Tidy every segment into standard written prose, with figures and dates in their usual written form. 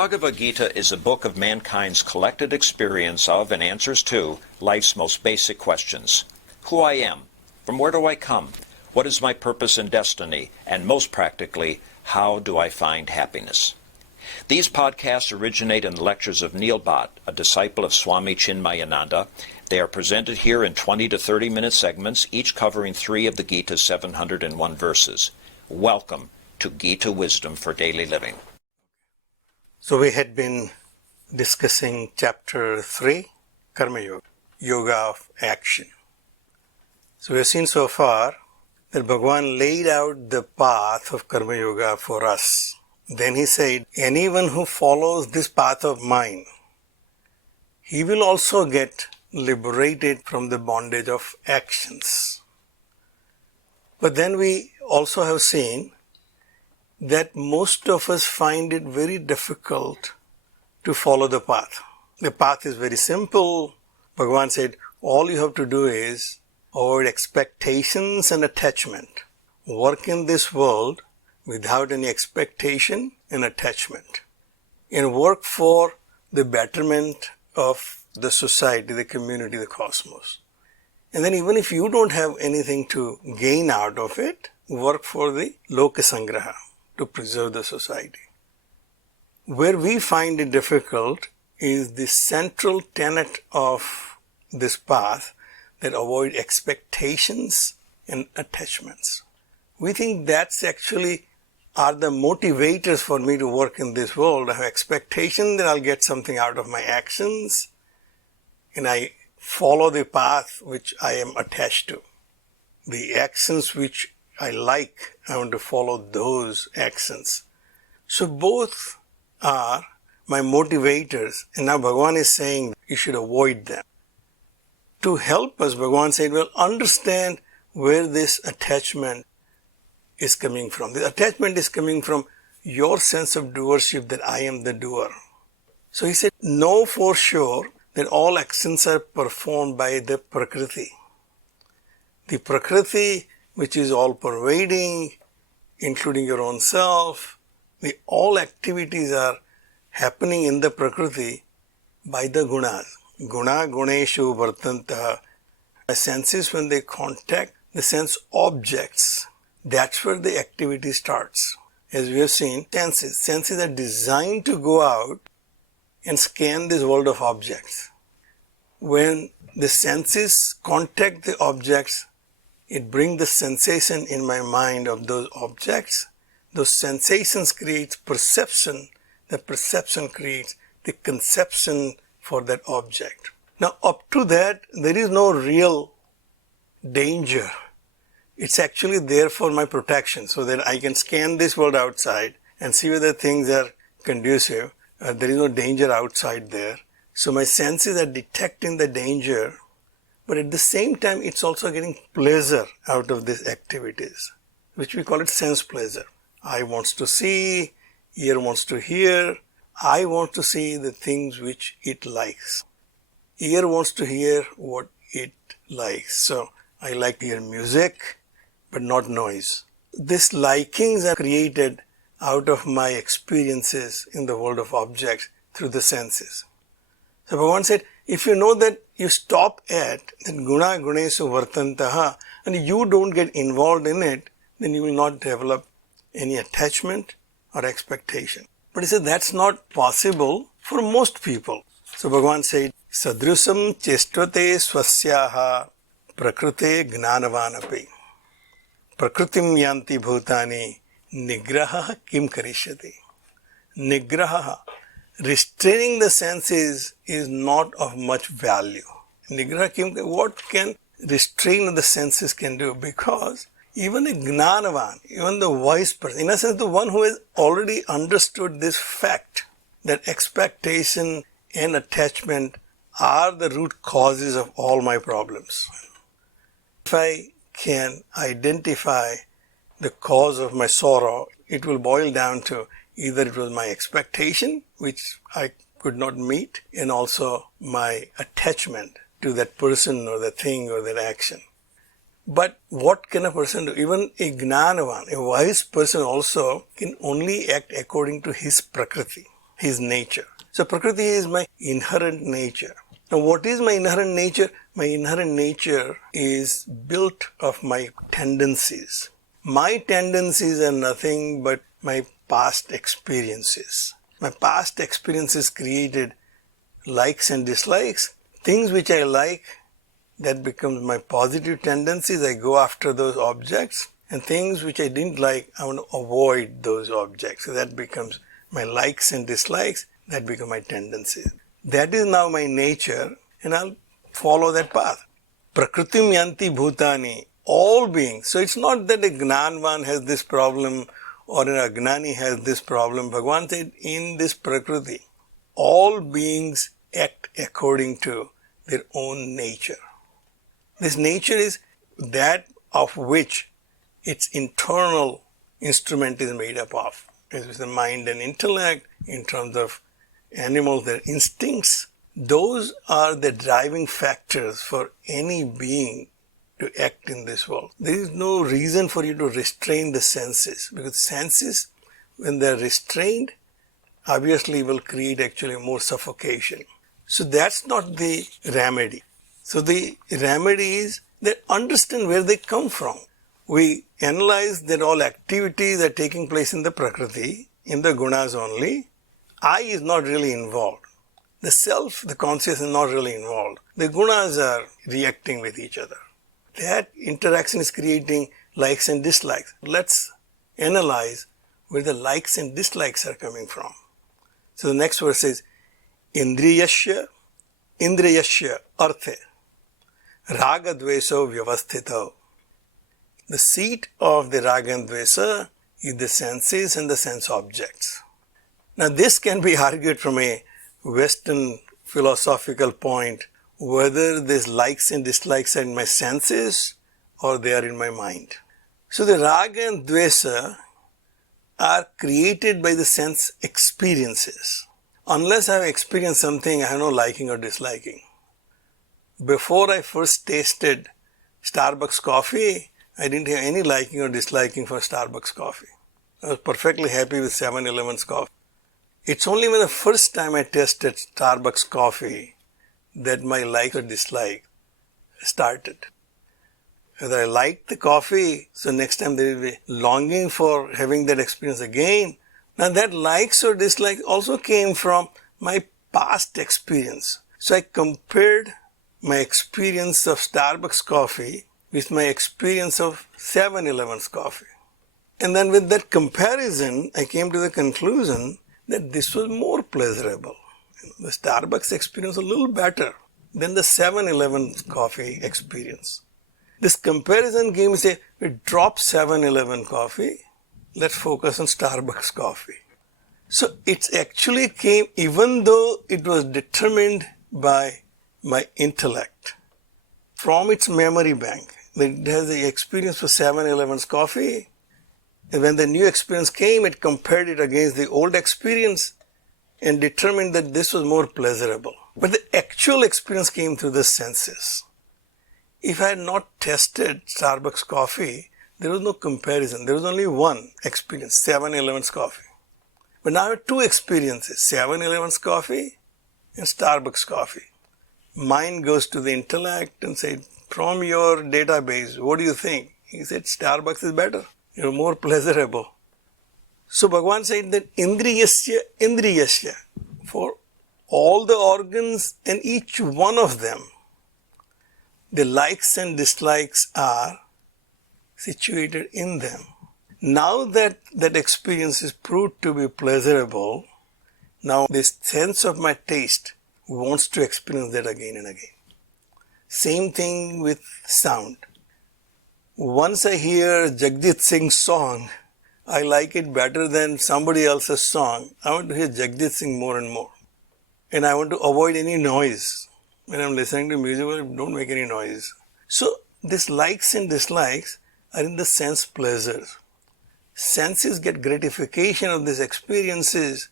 Bhagavad Gita is a book of mankind's collected experience of and answers to life's most basic questions. Who I am, from where do I come, what is my purpose and destiny, and most practically, how do I find happiness? These podcasts originate in the lectures of Neil Bhatt, a disciple of Swami Chinmayananda. They are presented here in 20 to 30-minute segments, each covering 3 of the Gita's 701 verses. Welcome to Gita Wisdom for Daily Living. So we had been discussing chapter 3, Karma Yoga, Yoga of Action. So we have seen so far that Bhagavan laid out the path of Karma Yoga for us. Then he said, anyone who follows this path of mine, he will also get liberated from the bondage of actions. But then we also have seen that most of us find it very difficult to follow the path. The path is very simple. Bhagavan said, all you have to do is avoid expectations and attachment. Work in this world without any expectation and attachment. And work for the betterment of the society, the community, the cosmos. And then even if you don't have anything to gain out of it, work for the Loka Sangraha, to preserve the society. Where we find it difficult is the central tenet of this path, that avoid expectations and attachments. We think that's actually are the motivators for me to work in this world. I have expectation that I'll get something out of my actions, and I follow the path which I am attached to. The actions which I like, I want to follow those actions. So both are my motivators, and now Bhagavan is saying you should avoid them. To help us, Bhagavan said, well, understand where this attachment is coming from. The attachment is coming from your sense of doership, that I am the doer. So he said, know for sure that all actions are performed by the Prakriti. The Prakriti, which is all pervading, including your own self, all activities are happening in the Prakriti by the gunas. Guna guneshu vartantaha. The senses, when they contact the sense objects, that's where the activity starts. As we have seen, senses are designed to go out and scan this world of objects. When the senses contact the objects, it brings the sensation in my mind of those objects. Those sensations create perception. The perception creates the conception for that object. Now, up to that, there is no real danger. It's actually there for my protection, so that I can scan this world outside and see whether things are conducive. There is no danger outside there. So my senses are detecting the danger, but at the same time, it's also getting pleasure out of these activities, which we call it sense pleasure. Eye wants to see, ear wants to hear. I want to see the things which it likes. Ear wants to hear what it likes. So I like to hear music, but not noise. These likings are created out of my experiences in the world of objects through the senses. So Bhagavan said, if you know that you stop at that guna gunesu vartantaha and you don't get involved in it, then you will not develop any attachment or expectation. But he said that's not possible for most people. So Bhagavan said, Sadrusam chestvate swasyaha prakrute gnanavanapi. Prakritim yanti bhutani nigraha kim karishyati. Nigraha, restraining the senses, is not of much value. Nigraha kim, what can restrain the senses can do? Because even a gnanavan, even the wise person, in a sense the one who has already understood this fact, that expectation and attachment are the root causes of all my problems. If I can identify the cause of my sorrow, it will boil down to either it was my expectation, which I could not meet, and also my attachment to that person or that thing or that action. But what can a person do? Even a gnanavan, a wise person also, can only act according to his prakriti. his nature. So Prakriti is my inherent nature. Now what is my inherent nature? My inherent nature is built of my tendencies. My tendencies are nothing but my past experiences. My past experiences created likes and dislikes. Things which I like, that becomes my positive tendencies. I go after those objects. And things which I didn't like, I want to avoid those objects. So that becomes my likes and dislikes. That become my tendencies. That is now my nature, and I'll follow that path. Prakritim yanti bhutani, all beings. So it's not that a Gnanvan has this problem or an Agnani has this problem. Bhagavan said, in this Prakriti, all beings act according to their own nature. This nature is that of which its internal instrument is made up of. It is the mind and intellect. In terms of animals, their instincts. Those are the driving factors for any being to act in this world. There is no reason for you to restrain the senses, because senses, when they are restrained, obviously will create actually more suffocation. So that's not the remedy. So the remedy is that understand where they come from. We analyze that all activities are taking place in the Prakriti, in the gunas only. I is not really involved. The self, the conscious, is not really involved. The gunas are reacting with each other. That interaction is creating likes and dislikes. Let's analyze where the likes and dislikes are coming from. So the next verse is Indriyasya arthe raga dveso vyavasthito. The seat of the raga and dvesa is the senses and the sense objects. Now this can be argued from a Western philosophical point, whether these likes and dislikes are in my senses or they are in my mind. So the raga and dvesa are created by the sense experiences. Unless I have experienced something, I have no liking or disliking. Before I first tasted Starbucks coffee, I didn't have any liking or disliking for Starbucks coffee. I was perfectly happy with 7-Eleven's coffee. It's only when the first time I tasted Starbucks coffee that my like or dislike started. Whether I liked the coffee, so next time there will be longing for having that experience again. Now that likes or dislikes also came from my past experience. So I compared my experience of Starbucks coffee with my experience of 7-Eleven's coffee. And then with that comparison, I came to the conclusion that this was more pleasurable. The Starbucks experience was a little better than the 7-Eleven coffee experience. This comparison gave me, say, we drop 7-Eleven coffee, let's focus on Starbucks coffee. So it actually came, even though it was determined by my intellect, from its memory bank. It has the experience for 7-Eleven's coffee. And when the new experience came, it compared it against the old experience and determined that this was more pleasurable. But the actual experience came through the senses. If I had not tested Starbucks coffee, there was no comparison. There was only one experience, 7-Eleven's coffee. But now I have two experiences, 7-Eleven's coffee and Starbucks coffee. Mind goes to the intellect and said, from your database, what do you think? He said, Starbucks is better. You're more pleasurable. So Bhagavan said that indriyasya, for all the organs and each one of them, the likes and dislikes are situated in them. Now that that experience is proved to be pleasurable, now this sense of my taste wants to experience that again and again. Same thing with sound. Once I hear Jagjit Singh's song, I like it better than somebody else's song. I want to hear Jagjit Singh more and more. And I want to avoid any noise. When I'm listening to music, don't make any noise. So, these likes and dislikes are in the sense pleasures. Senses get gratification of these experiences,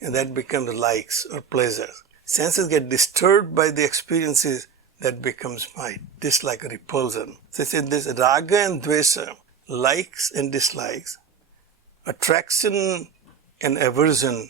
and that becomes likes or pleasures. Senses get disturbed by the experiences, that becomes my dislike or repulsion. So I said this raga and dvesa, likes and dislikes, attraction and aversion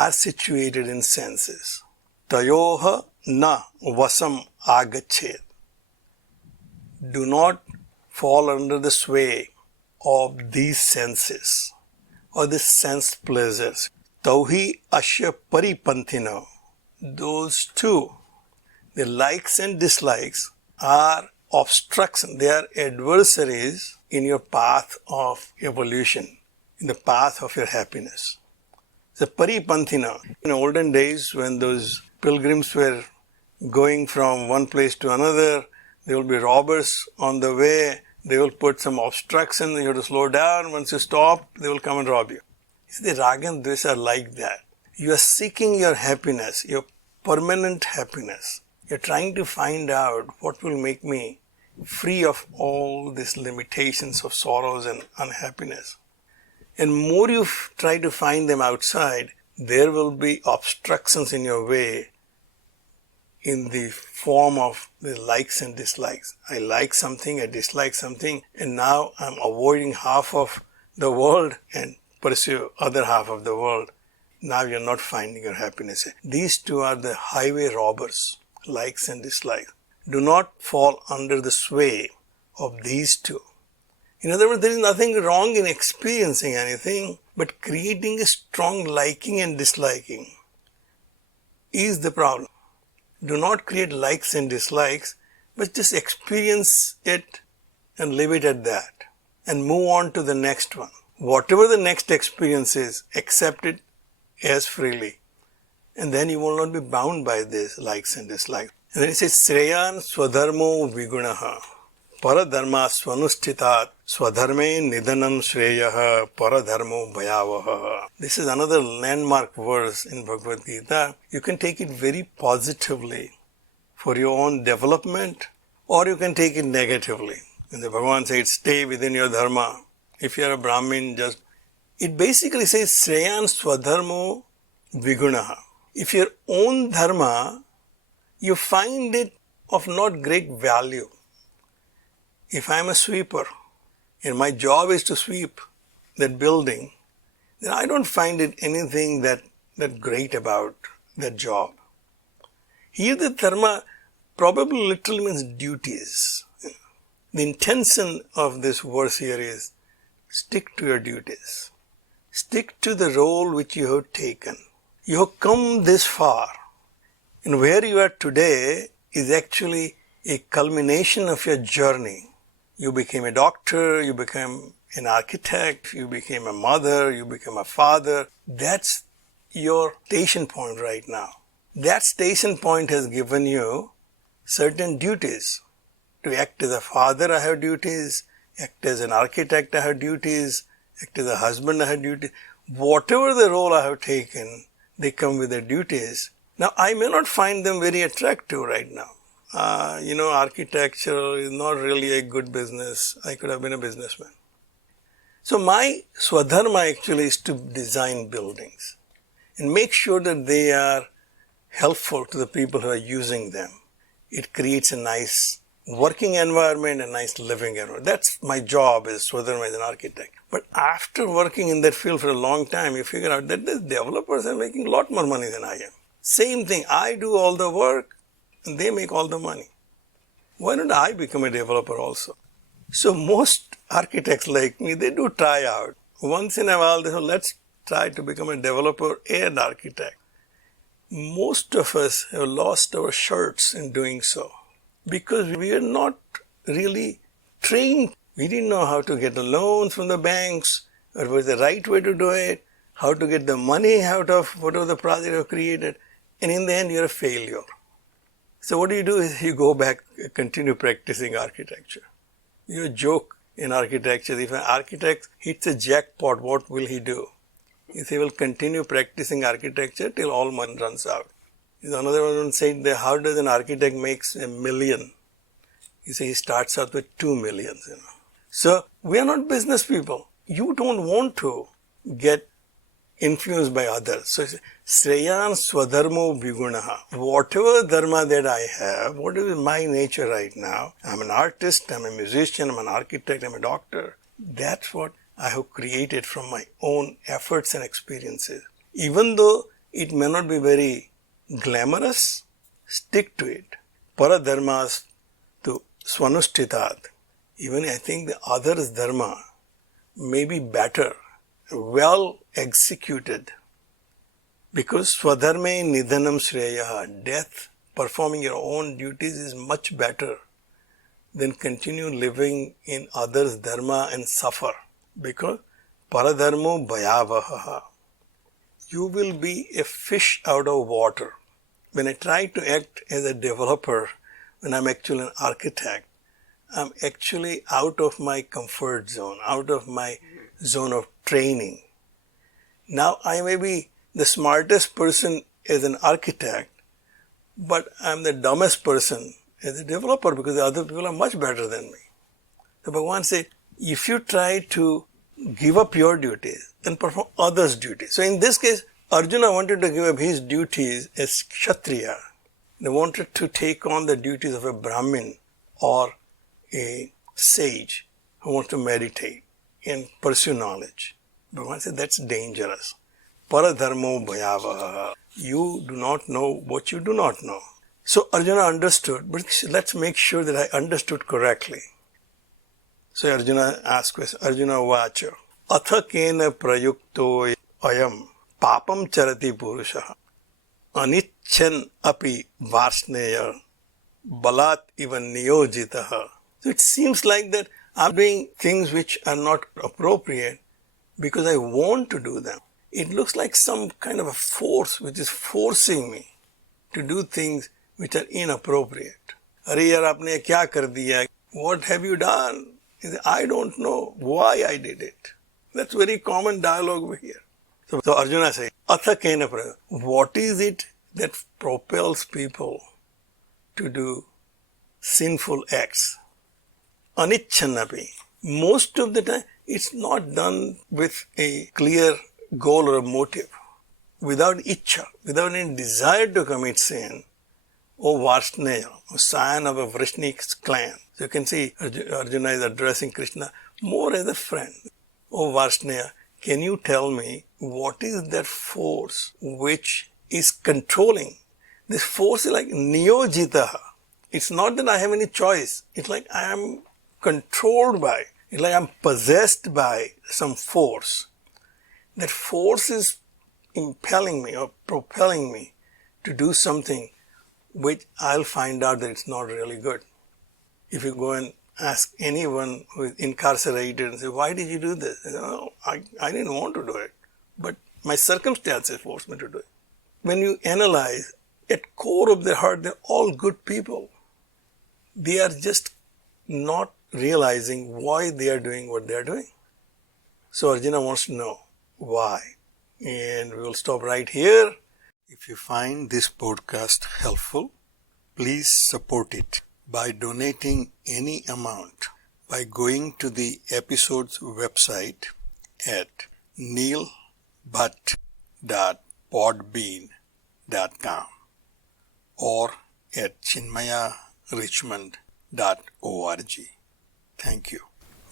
are situated in senses. Tayoha na vasam agachet. Do not fall under the sway of these senses or the sense pleasures. Tauhi asya paripanthina. Those two, the likes and dislikes, are obstruction. They are adversaries in your path of evolution, in the path of your happiness. The paripanthina. In olden days, when those pilgrims were going from one place to another, there will be robbers on the way. They will put some obstruction. You have to slow down. Once you stop, they will come and rob you. The raga and dvesha are like that. You are seeking your happiness, your permanent happiness. You are trying to find out what will make me free of all these limitations of sorrows and unhappiness. And more you try to find them outside, there will be obstructions in your way in the form of the likes and dislikes. I like something, I dislike something, and now I'm avoiding half of the world and pursue other half of the world. Now you're not finding your happiness. These two are the highway robbers, likes and dislikes. Do not fall under the sway of these two. In other words, there is nothing wrong in experiencing anything, but creating a strong liking and disliking is the problem. Do not create likes and dislikes, but just experience it and leave it at that and move on to the next one. Whatever the next experience is, accept it as freely. And then you will not be bound by this likes and dislikes. And then it says, Sreyan swadharmo vigunaha paradharma swanushthitat swadharme nidanam shreyaha paradharmo bhayavaha. This is another landmark verse in Bhagavad Gita. You can take it very positively for your own development, or you can take it negatively. And the Bhagavan said, stay within your dharma. If you are a Brahmin, it basically says, Sreyan swadharmo vigunaha. If your own dharma, you find it of not great value. If I am a sweeper and my job is to sweep that building, then I don't find it anything that great about that job. Here the dharma probably literally means duties. The intention of this verse here is stick to your duties. Stick to the role which you have taken. You have come this far, and where you are today is actually a culmination of your journey. You became a doctor, you became an architect, you became a mother, you became a father. That's your station point right now. That station point has given you certain duties. To act as a father, I have duties. Act as an architect, I have duties. Act as a husband, I have duties. Whatever the role I have taken, they come with their duties. Now, I may not find them very attractive right now. Architecture is not really a good business. I could have been a businessman. So my swadharma actually is to design buildings and make sure that they are helpful to the people who are using them. It creates a nice working environment, a nice living environment. That's my job as swadharma as an architect. But after working in that field for a long time, you figure out that the developers are making a lot more money than I am. Same thing, I do all the work and they make all the money. Why don't I become a developer also? So most architects like me, they do try out. Once in a while, they say, let's try to become a developer and architect. Most of us have lost our shirts in doing so because we are not really trained. We didn't know how to get the loans from the banks, what was the right way to do it, how to get the money out of whatever the project you have created, and in the end, you're a failure. So what do? Is you go back, continue practicing architecture. You joke in architecture, if an architect hits a jackpot, what will he do? He will continue practicing architecture till all money runs out. Another one said, how does an architect make $1 million? He starts out with 2 million. So we are not business people. You don't want to get influenced by others. So Sreyan swadharmo vigunaha. Whatever dharma that I have, what is my nature right now? I'm an artist, I'm a musician, I'm an architect, I'm a doctor. That's what I have created from my own efforts and experiences. Even though It may not be very glamorous. Stick to it. Paradharmas to swanushthitat. Even I think the other's dharma may be better, well executed. Because swadharme nidhanam shreyaha, death, performing your own duties is much better than continue living in others' dharma and suffer. Because paradharmo bhayavaha. You will be a fish out of water. When I try to act as a developer, when I'm actually an architect, I'm actually out of my comfort zone, out of my zone of training. Now I may be the smartest person as an architect, but I'm the dumbest person as a developer because the other people are much better than me. So Bhagavan said, if you try to give up your duties and perform others' duties. So in this case, Arjuna wanted to give up his duties as Kshatriya. They wanted to take on the duties of a Brahmin or a sage who wants to meditate and pursue knowledge. Bhagavan said, that's dangerous. Paradharmo bhayavaha. You do not know what you do not know. So Arjuna understood, but let's make sure that I understood correctly. So Arjuna asked question, Arjuna vacha, atha kena prayukto ayam papam charati purusha anichan api varsneya balat even niyojitaha. So it seems like that I'm doing things which are not appropriate because I want to do them. It looks like some kind of a force which is forcing me to do things which are inappropriate. Arey yaar, aapne kya kar diya? What have you done? He said, I don't know why I did it. That's very common dialogue over here. So Arjuna says, Atha kena prayukto. What is it that propels people to do sinful acts? Anichchanapi. Most of the time, it's not done with a clear goal or a motive. Without ichcha, without any desire to commit sin, O Varsneya, a scion of a Vrishnik clan. So you can see Arjuna is addressing Krishna more as a friend. O Varsneya, can you tell me what is that force which is controlling? This force is like niyojitaha. It's not that I have any choice. It's like I am controlled by. It's like I'm possessed by some force. That force is impelling me or propelling me to do something which I'll find out that it's not really good. If you go and ask anyone who is incarcerated and say, why did you do this? They say, oh, I didn't want to do it, but my circumstances forced me to do it. When you analyze, at core of their heart, they're all good people. They are just not realizing why they are doing what they are doing. So Arjuna wants to know why. And we will stop right here. If you find this podcast helpful, please support it by donating any amount by going to the episode's website at neilbhatt.podbean.com or at chinmayarichmond.org. Thank you.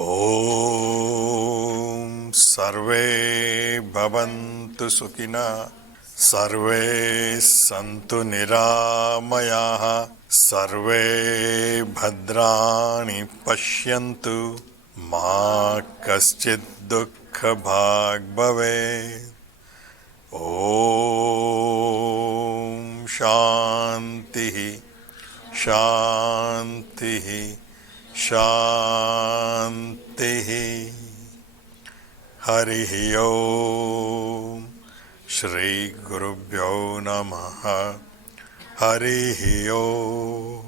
Om Sarve Bhavantu Sukhina Sarve Santu Niramayaha Sarve Bhadrani Pashyantu Ma Kaschid Dukkha Bhag Bhavet. Om Shantihi Shantihi Shantihi. Harihi Om. Shri Gurubhyo Namaha. Harihi Om.